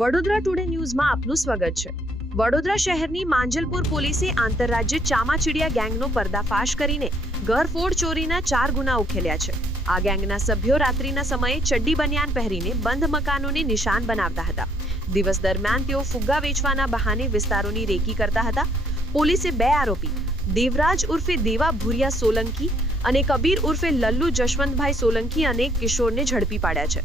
Vadodara today ન્યૂઝમાં આપનું સ્વાગત છે। વડોદરા શહેરની માંજલપુર પોલીસે આંતરરાજ્ય ચામાચીડિયા ગેંગનો પર્દાફાશ કરીને ઘરફોડ ચોરીના 4 ગુના ઉકેલ્યા છે। આ ગેંગના સભ્યો રાત્રિના સમયે ચડ્ડી બનિયાન પહેરીને બંધ મકાનોને નિશાન બનાવતા હતા। દિવસ દરમિયાન તેઓ ફુગ્ગા વેચવાના બહાને વિસ્તારોની રેકી કરતા હતા। પોલીસે 2 આરોપી દેવરાજ ઉર્ફે દેવા ભુરિયા સોલંકી અને કબીર ઉર્ફે લલ્લુ જશવંતભાઈ સોલંકી અને કિશોરને ઝડપી પાડ્યા છે।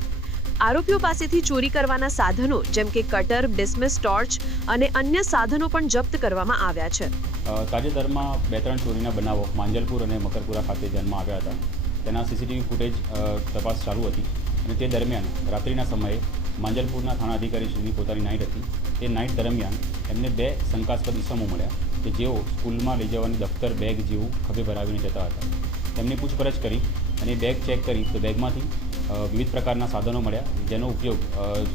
આરોપીઓ પાસેથી ચોરી કરવાના સાધનો જેમ કે કટર, ડિસ્મિસ, ટોર્ચ અને અન્ય સાધનો પણ જપ્ત કરવામાં આવ્યા છે। તાજેતરમાં 2-3 ચોરીના બનાવો માંજલપુર અને મકરપુરા ખાતે ધ્યાનમાં આવ્યા હતા। તેના સીસીટીવી ફૂટેજ તપાસ ચાલુ હતી અને તે દરમિયાન રાત્રિના સમયે માંજલપુરના થાણા અધિકારીશ્રીની પોતાની નાઇટ હતી। તે નાઇટ દરમિયાન એમને 2 શંકાસ્પદ ઇસમો મળ્યા કે જેઓ સ્કૂલમાં લઈ જવાની દફતર, બેગ જેવું ખભે ભરાવીને જતા હતા। તેમની પૂછપરછ કરી અને બેગ ચેક કરી તો બેગમાંથી વિવિધ પ્રકારના સાધનો મળ્યા જેનો ઉપયોગ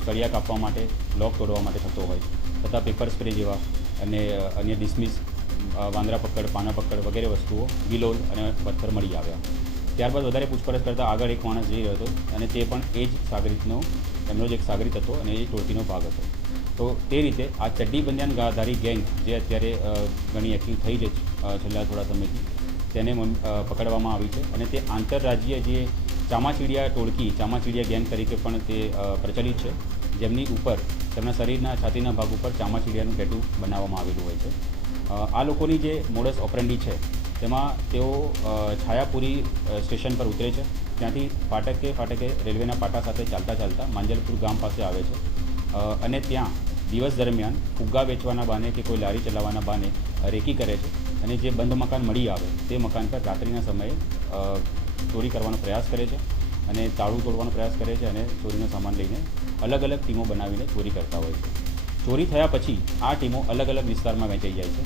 સળિયા કાપવા માટે, લોક તોડવા માટે થતો હોય તથા પેપર સ્પ્રે જેવા અને અન્ય ડિસ્મિસ, વાંદરા પકડ, પાના પકડ વગેરે વસ્તુઓ, વિલોલ અને પથ્થર મળી આવ્યા। ત્યારબાદ વધારે પૂછપરછ કરતાં આગળ એક માણસ જઈ રહ્યો હતો અને તે પણ એ જ સાગરીતનો એમનો જ એક સાગરીત હતો અને એ ટોળકીનો ભાગ હતો। તો તે રીતે આ ચડ્ડી બનિયાન ધારી ગેંગ જે અત્યારે ઘણી એક્ટિવ થઈ છે છેલ્લા થોડા સમયથી તેને પકડવામાં આવી છે અને તે આંતરરાજ્ય જે ચામાચીડિયા ટોળકી, ચામાચીડિયા ગેંગ તરીકે પણ તે પ્રચલિત છે, જેમની ઉપર તેમના શરીરના છાતીના ભાગ ઉપર ચામાચીડિયાનું ટેટુ બનાવવામાં આવેલું હોય છે। આ લોકોની જે મોડસ ઓપરેન્ડી છે તેમાં તેઓ છાયાપુરી સ્ટેશન પર ઉતરે છે, ત્યાંથી ફાટકે રેલવેના પાટા સાથે ચાલતા માંજલપુર ગામ પાસે આવે છે અને ત્યાં દિવસ દરમિયાન ફુગ્ગા વેચવાના બહાને કે કોઈ લારી ચલાવવાના બહાને રેકી કરે છે અને જે બંધ મકાન મળી આવે તે મકાન પર રાત્રિના સમયે ચોરી કરવાનો પ્રયાસ કરે છે અને તાળું તોડવાનો પ્રયાસ કરે છે અને ચોરીનો સામાન લઈને અલગ અલગ ટીમો બનાવીને ચોરી કરતા હોય છે। ચોરી થયા પછી આ ટીમો અલગ અલગ વિસ્તારમાં વહેંચાઈ જાય છે।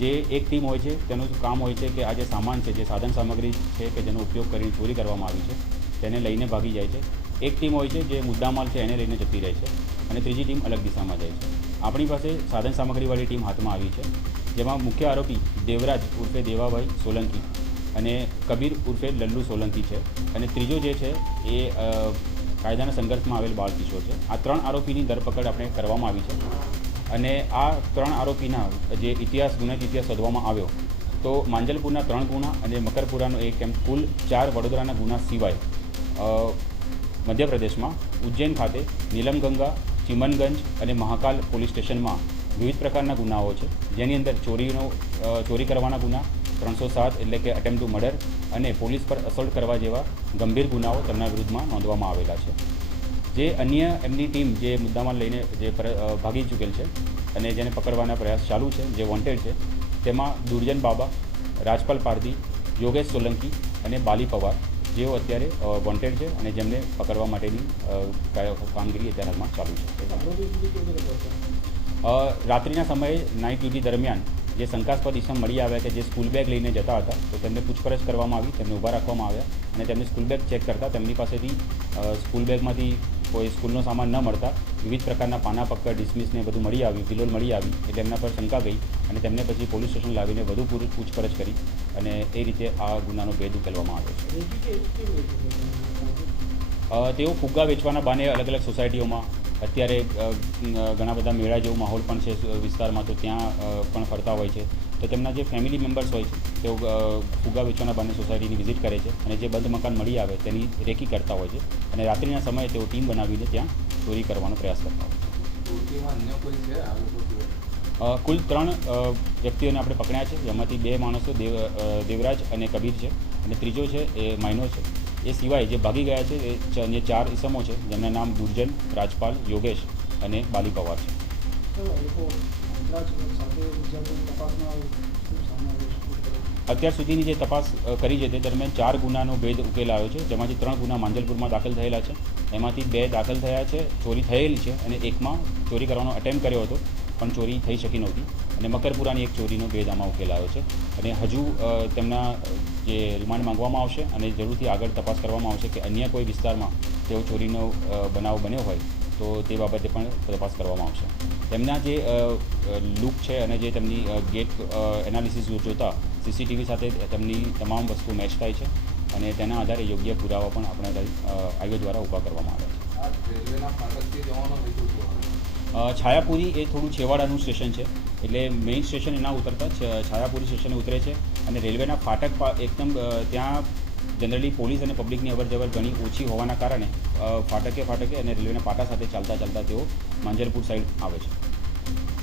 જે એક ટીમ હોય છે તેનું કામ હોય છે કે આ જે સામાન છે, જે સાધન સામગ્રી છે કે જેનો ઉપયોગ કરીને ચોરી કરવામાં આવી છે તેને લઈને ભાગી જાય છે। એક ટીમ હોય છે જે મુદ્દામાલ છે એને લઈને જતી રહે છે અને ત્રીજી ટીમ અલગ દિશામાં જાય છે। આપણી પાસે સાધન સામગ્રીવાળી ટીમ હાથમાં આવી છે, જેમાં મુખ્ય આરોપી દેવરાજ ઉર્ફે દેવાભાઈ સોલંકી અને કબીર ઉર્ફે લલ્લુ સોલંકી છે અને ત્રીજો જે છે એ કાયદાના સંઘર્ષમાં આવેલ બાળ કિશોર છે। આ 3 આરોપીની ધરપકડ આપણે કરવામાં આવી છે અને આ 3 આરોપીના જે ગુનાહિત ઇતિહાસ શોધવામાં આવ્યો તો માંજલપુરના 3 ગુના અને મકરપુરાનો 1 એમ કુલ 4 વડોદરાના ગુના સિવાય મધ્યપ્રદેશમાં ઉજ્જૈન ખાતે નીલમગંગા, ચિમનગંજ અને મહાકાલ પોલીસ સ્ટેશનમાં વિવિધ પ્રકારના ગુનાઓ છે, જેની અંદર ચોરી કરવાના ગુના 307 એટલે કે અટેમ્પ્ટ ટુ મર્ડર અને પોલીસ પર અસોલ્ટ કરવા જેવા ગંભીર ગુનાઓ તેમના વિરુદ્ધમાં નોંધવામાં આવેલા છે। જે અન્ય એમની ટીમ જે મુદ્દામાં લઈને જે ભાગી ચૂકેલ છે અને જેને પકડવાના પ્રયાસ ચાલુ છે, જે વોન્ટેડ છે, તેમાં દુર્જન બાબા, રાજપાલ પારધી, યોગેશ સોલંકી અને બાલી પવાર જેઓ અત્યારે વોન્ટેડ છે અને જેમને પકડવા માટેની કામગીરી અત્યારે હાલમાં ચાલુ છે। રાત્રિના સમયે નાઇટ ડ્યુટી દરમિયાન જે શંકાસ્પદ ઇસમ મળી આવ્યા કે જે સ્કૂલ બેગ લઈને જતા હતા તો તેમને પૂછપરછ કરવામાં આવી, તેમને ઊભા રાખવામાં આવ્યા અને તેમને સ્કૂલ બેગ ચેક કરતાં તેમની પાસેથી સ્કૂલ બેગમાંથી કોઈ સ્કૂલનો સામાન ન મળતા વિવિધ પ્રકારના પાના પકડ, ડિસ્મિસને બધું મળી આવ્યું, વિલોલ મળી આવી એટલે એમના પર શંકા ગઈ અને તેમને પછી પોલીસ સ્ટેશન લાવીને વધુ પૂછપરછ કરી અને એ રીતે આ ગુનાનો ભેદ ઉકેલવામાં આવ્યો છે। તેઓ ફુગ્ગા વેચવાના બહાને અલગ અલગ સોસાયટીઓમાં અત્યારે ઘણા બધા મેળા જેવો માહોલ પણ છે વિસ્તારમાં, તો ત્યાં પણ ફરતા હોય છે। તો તેમના જે ફેમિલી મેમ્બર્સ હોય છે તેઓ ફુગ્ગા વેચવાના બહાને સોસાયટીની વિઝિટ કરે છે અને જે બંધ મકાન મળી આવે તેની રેકી કરતા હોય છે અને રાત્રિના સમયે તેઓ ટીમ બનાવીને ત્યાં ચોરી કરવાનો પ્રયાસ કરતા હોય છે। કુલ 3 વ્યક્તિઓને આપણે પકડ્યા છે, જેમાંથી 2 માણસો દેવરાજ અને કબીર છે અને ત્રીજો છે એ માઇનો છે। એ સિવાય જે ભાગી ગયા છે એ 4 ઇસમો છે, જેમના નામ દુર્જન, રાજપાલ, યોગેશ અને બાલી પવાર છે। અત્યાર સુધીની જે તપાસ કરી છે તે દરમિયાન 4 ગુનાનો ભેદ ઉકેલાયો છે, જેમાંથી 3 ગુના માંજલપુરમાં દાખલ થયેલા છે, એમાંથી 2 દાખલ થયા છે, ચોરી થયેલી છે અને એકમાં ચોરી કરવાનો અટેમ્પ્ટ કર્યો હતો પણ ચોરી થઈ શકી નહોતી અને મકરપુરાની એક ચોરીનો ભેદ આમાં ઉકેલાયો છે અને હજુ તેમના જે રિમાન્ડ માંગવામાં આવશે અને જરૂરથી આગળ તપાસ કરવામાં આવશે કે અન્ય કોઈ વિસ્તારમાં તેઓ ચોરીનો બનાવ બન્યો હોય તો તે બાબતે પણ તપાસ કરવામાં આવશે। તેમના જે લુક છે અને જે તેમની ગેટ એનાલિસિસ જોતા સીસીટીવી સાથે તેમની તમામ વસ્તુ મેચ થાય છે અને તેના આધારે યોગ્ય પુરાવા પણ આપણે આઈઓ દ્વારા ઊભા કરવામાં આવ્યા છે। છાયાપુરી એ થોડું છેવાડાનું સ્ટેશન છે, એટલે મેઇન સ્ટેશન ના ઉતરતા છાયાપુરી સ્ટેશને ઉતરે છે અને રેલવેના ફાટક એકદમ ત્યાં જનરલી પોલીસ અને પબ્લિકની અવરજવર ઘણી ઓછી હોવાના કારણે ફાટકે અને રેલવેના પાટા સાથે ચાલતા તેઓ માંજલપુર સાઈડ આવે છે.